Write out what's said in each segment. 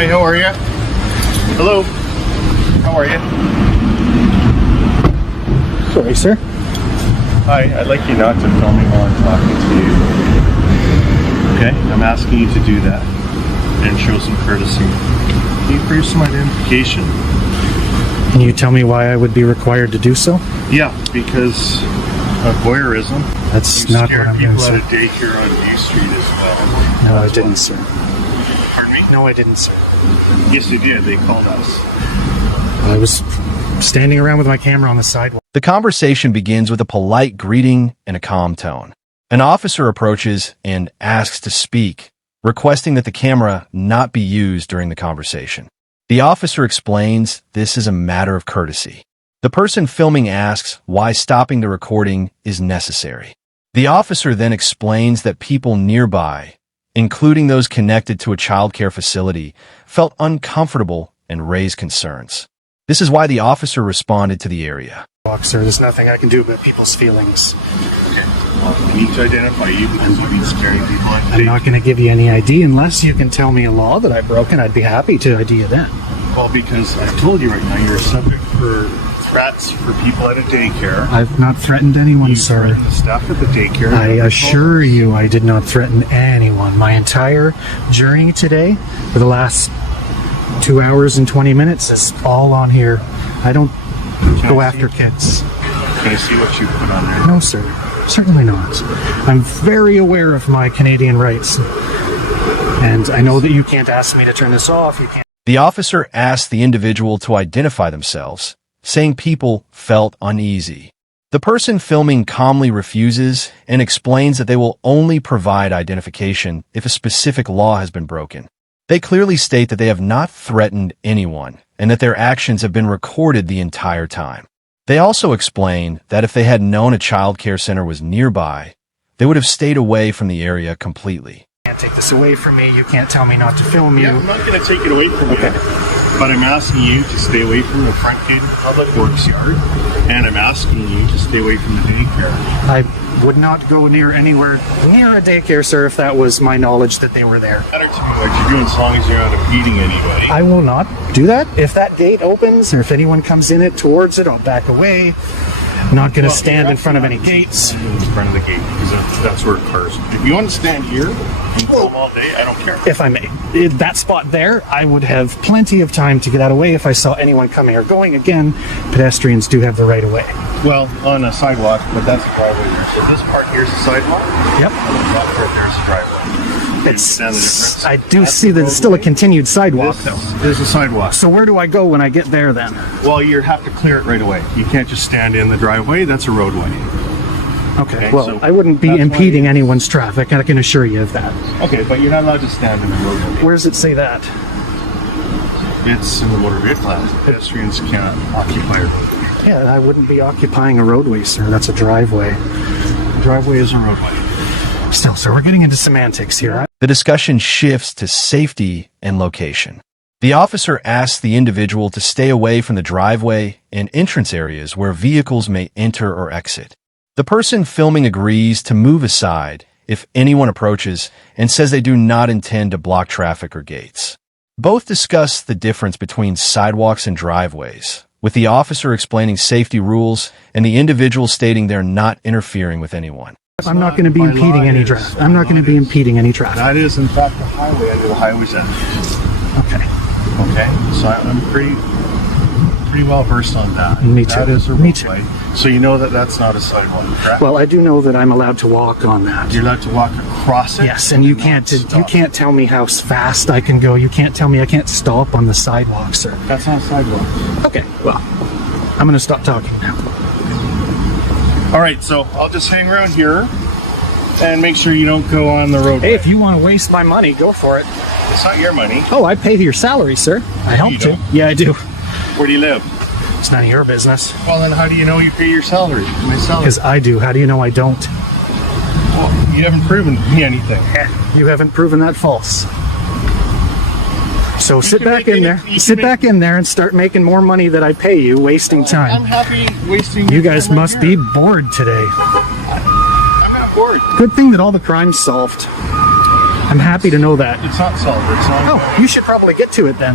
Hi, how are you? Hello. How are you? Sorry, sir. Hi, I'd like you not to film me while I'm talking to you. Okay? I'm asking you to do that and show some courtesy. Can you prove some identification? Can you tell me why I would be required to do so? Yeah, because of voyeurism. That's You not scared what I'm people doing, at sir. a daycare on View Street as well. No, I didn't, sir. Pardon me? No, I didn't, sir. Yes, they did. They called us. I was standing around with my camera on the sidewalk. The conversation begins with a polite greeting and a calm tone. An officer approaches and asks to speak, requesting that the camera not be used during the conversation. The officer explains this is a matter of courtesy. The person filming asks why stopping the recording is necessary. The officer then explains that people nearby, including those connected to a childcare facility, felt uncomfortable and raised concerns. This is why the officer responded to the area. Sir, there's nothing I can do about people's feelings. Okay. Well, we need to identify you because you've been scaring people on I'm not going to give you any ID unless you can tell me a law that I broke, and I'd be happy to ID you then. Well, because I told you right now you're subject for threats for people at a daycare. I've not threatened anyone, You sir. threatened the staff at the daycare. I assure you I did not threaten anyone. My entire journey today, for the last 2 hours and 20 minutes, is all on here. I don't go after kids. Can I see what you put on there? No, sir. Certainly not. I'm very aware of my Canadian rights. And I know that you can't ask me to turn this off. You can't. The officer asked the individual to identify themselves, saying people felt uneasy. The person filming calmly refuses and explains that they will only provide identification if a specific law has been broken. They clearly state that they have not threatened anyone and that their actions have been recorded the entire time. They also explain that if they had known a child care center was nearby, they would have stayed away from the area completely. You can't take this away from me. You can't tell me not to film you. Yeah, I'm not going to take it away from you. But I'm asking you to stay away from the front gate of the Public Works yard. And I'm asking you to stay away from the daycare. I would not go anywhere near a daycare, sir, if that was my knowledge that they were there. Matter to me what you're doing as long as you're not impeding anybody. I will not do that. If that gate opens or if anyone comes in it towards it, I'll back away. I'm not going to stand in front of any gates. In front of the gate, because that's where cars. If you want to stand here and film all day, I don't care. If I may, that spot there, I would have plenty of time to get out of the way if I saw anyone coming or going. Again, pedestrians do have the right of way. Well, on a sidewalk, but that's a driveway there. So this part here's a sidewalk. Yep. And the top part there's a driveway. You understand the difference? I do see that it's still a continued sidewalk, though. There's a sidewalk. So where do I go when I get there then? Well, you have to clear it right away. You can't just stand in the driveway. That's a roadway. Okay, well, so I wouldn't be that's why impeding anyone's traffic, I can assure you of that. Okay, but you're not allowed to stand in the roadway. Where does it say that? It's in the Motor Vehicle Act. Pedestrians cannot occupy a roadway. Yeah, I wouldn't be occupying a roadway, sir. That's a driveway. A driveway is a roadway. Still, sir, we're getting into semantics here. The discussion shifts to safety and location. The officer asks the individual to stay away from the driveway and entrance areas where vehicles may enter or exit. The person filming agrees to move aside if anyone approaches and says they do not intend to block traffic or gates. Both discuss the difference between sidewalks and driveways, with the officer explaining safety rules and the individual stating they're not interfering with anyone. I'm not going to be impeding any traffic. I'm not going to be impeding any traffic. That is, in fact, the highway under the Highways Act. Okay. Okay, so I'm pretty well versed on that. Me too. That is a Me too. roadway. So you know that that's not a sidewalk, correct? Well, I do know that I'm allowed to walk on that. You're allowed to walk across it. Yes, and you not can't stop. tell me how fast I can go. You can't tell me I can't stop on the sidewalk, sir. That's not a sidewalk. Okay, well, I'm going to stop talking now. All right, so I'll just hang around here and make sure you don't go on the roadway. Hey, if you want to waste my money, go for it. It's not your money. Oh, I pay your salary, sir. I help You to. don't? Yeah, I do. Where do you live? It's none of your business. Well, then how do you know you pay your salary? My salary. Because I do. How do you know I don't? Well, you haven't proven to me anything. You haven't proven that false. So sit can back make in any- there. you can Sit make- back in there and start making more money that I pay you, wasting I'm time. happy wasting You your guys time right must here. be bored today. I'm not bored. Good thing that all the crime's solved. I'm happy to know that. It's not solved. It's not. Oh, you should probably get to it then.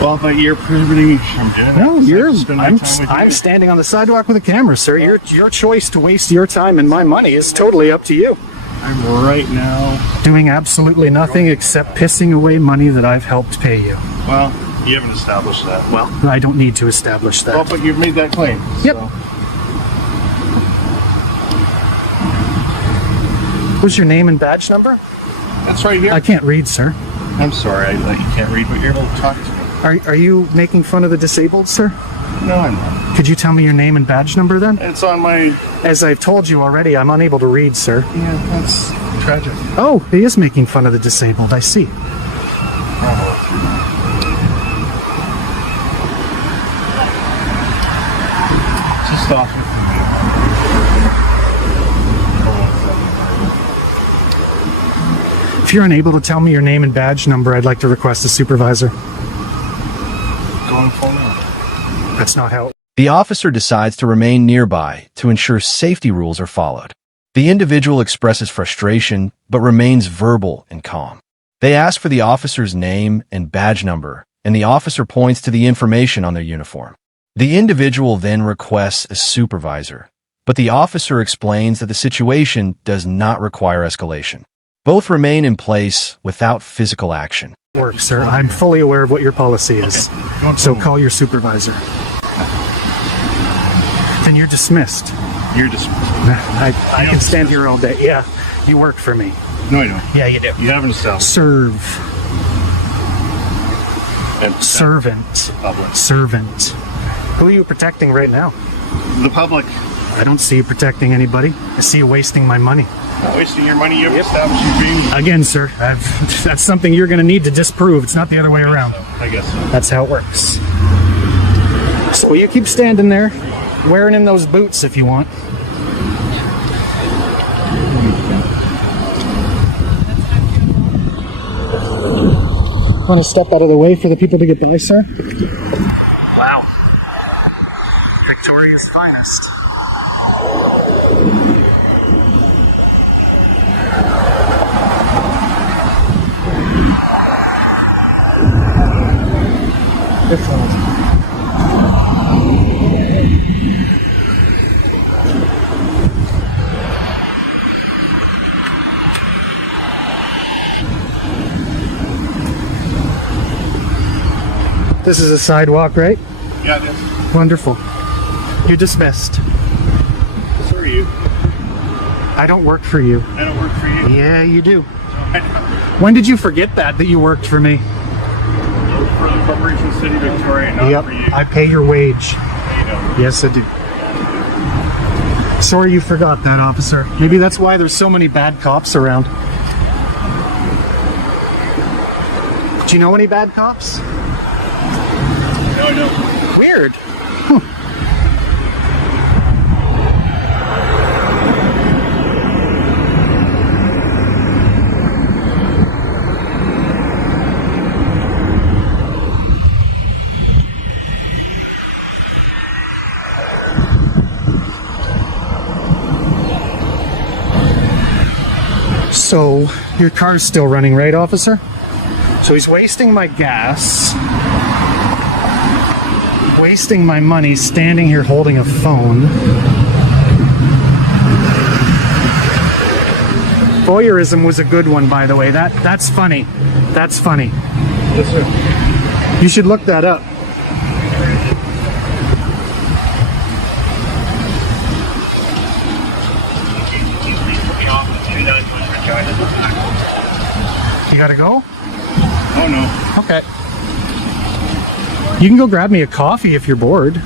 Well, but you're prohibiting me from doing that. No, So I just spend my time with I'm you. standing on the sidewalk with a camera, sir. Your choice to waste your time and my money is totally up to you. I'm right now. Doing absolutely nothing except pissing away money that I've helped pay you. Well, you haven't established that. Well, I don't need to establish Well, that. but you've made that claim. Yep. So. What's your name and badge number? That's right here. I can't read, sir. I'm sorry that you can't read, but you're able to talk to me. Are you making fun of the disabled, sir? No, I'm not. Could you tell me your name and badge number then? It's on my. As I've told you already, I'm unable to read, sir. Yeah, that's tragic. Oh, he is making fun of the disabled, I see. Just stop it If you're unable to tell me your name and badge number, I'd like to request a supervisor. Going forward. That's not how. The officer decides to remain nearby to ensure safety rules are followed. The individual expresses frustration, but remains verbal and calm. They ask for the officer's name and badge number, and the officer points to the information on their uniform. The individual then requests a supervisor, but the officer explains that the situation does not require escalation. Both remain in place without physical action. Work, sir. I'm fully aware of what your policy is. So call your supervisor. Then you're dismissed. You're just. I can stand here all day. Yeah, you work for me. No, I don't. Yeah, you do. You haven't established. Serve. And Servant. public. Servant. Who are you protecting right now? The public. I don't see you protecting anybody. I see you wasting my money. Not wasting your money. You haven't established your being. Again, sir, that's something you're going to need to disprove. It's not the other way around. I guess so. That's how it works. So you keep standing there, wearing in those boots if you want. Want to step out of the way for the people to get by, sir? Wow. Victoria's finest. This is a sidewalk, right? Yeah, it is. Wonderful. You're dismissed. So are you. I don't work for you. I don't work for you. Yeah, you do. I don't. When did you forget that you worked for me? I work for the Corporation City Victoria, not for you. I pay your wage. You know. Yes, I do. Sorry you forgot that, officer. Maybe that's why there's so many bad cops around. Do you know any bad cops? No, I don't. Weird. So, your car's still running, right, officer? So he's wasting my gas, wasting my money, standing here holding a phone. Voyeurism was a good one, by the way. That's funny. That's funny. Yes, sir. You should look that up. You gotta go? Oh, no. Okay. You can go grab me a coffee if you're bored.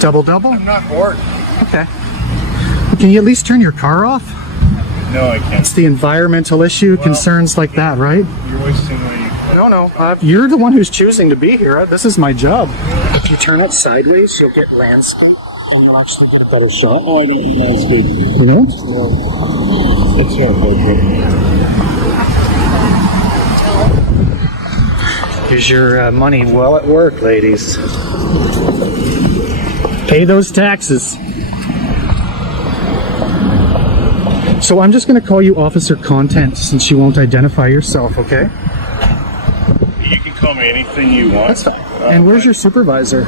Double? I'm not bored. Okay. Can you at least turn your car off? No, I can't. It's the environmental issue, concerns like that, right? You're wasting my. No. You're the one who's choosing to be here. This is my job. If you turn it sideways, you'll get landscape, and you'll actually get a better shot. Oh, I don't landscape. You know? No. It's not appropriate. Here's your money well at work, ladies. Pay those taxes. So I'm just going to call you Officer Content since you won't identify yourself, okay? You can call me anything you want. That's fine. And where's your supervisor?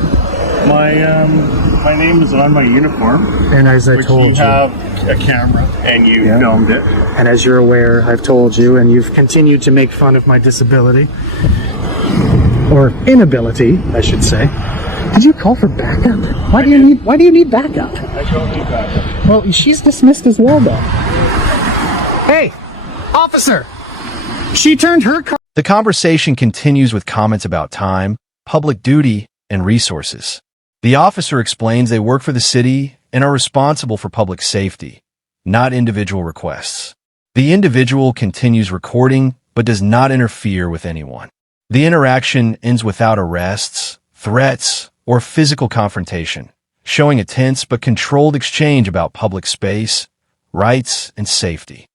My name is on my uniform. And as I Which told you you, have a camera and you filmed it. and as you're aware, I've told you, and you've continued to make fun of my disability. Or inability, I should say. Did you call for backup? Why do you need backup? I don't need backup. Well, she's dismissed as well, though. Hey, officer! She turned her car. The conversation continues with comments about time, public duty, and resources. The officer explains they work for the city and are responsible for public safety, not individual requests. The individual continues recording but does not interfere with anyone. The interaction ends without arrests, threats, or physical confrontation, showing a tense but controlled exchange about public space, rights, and safety.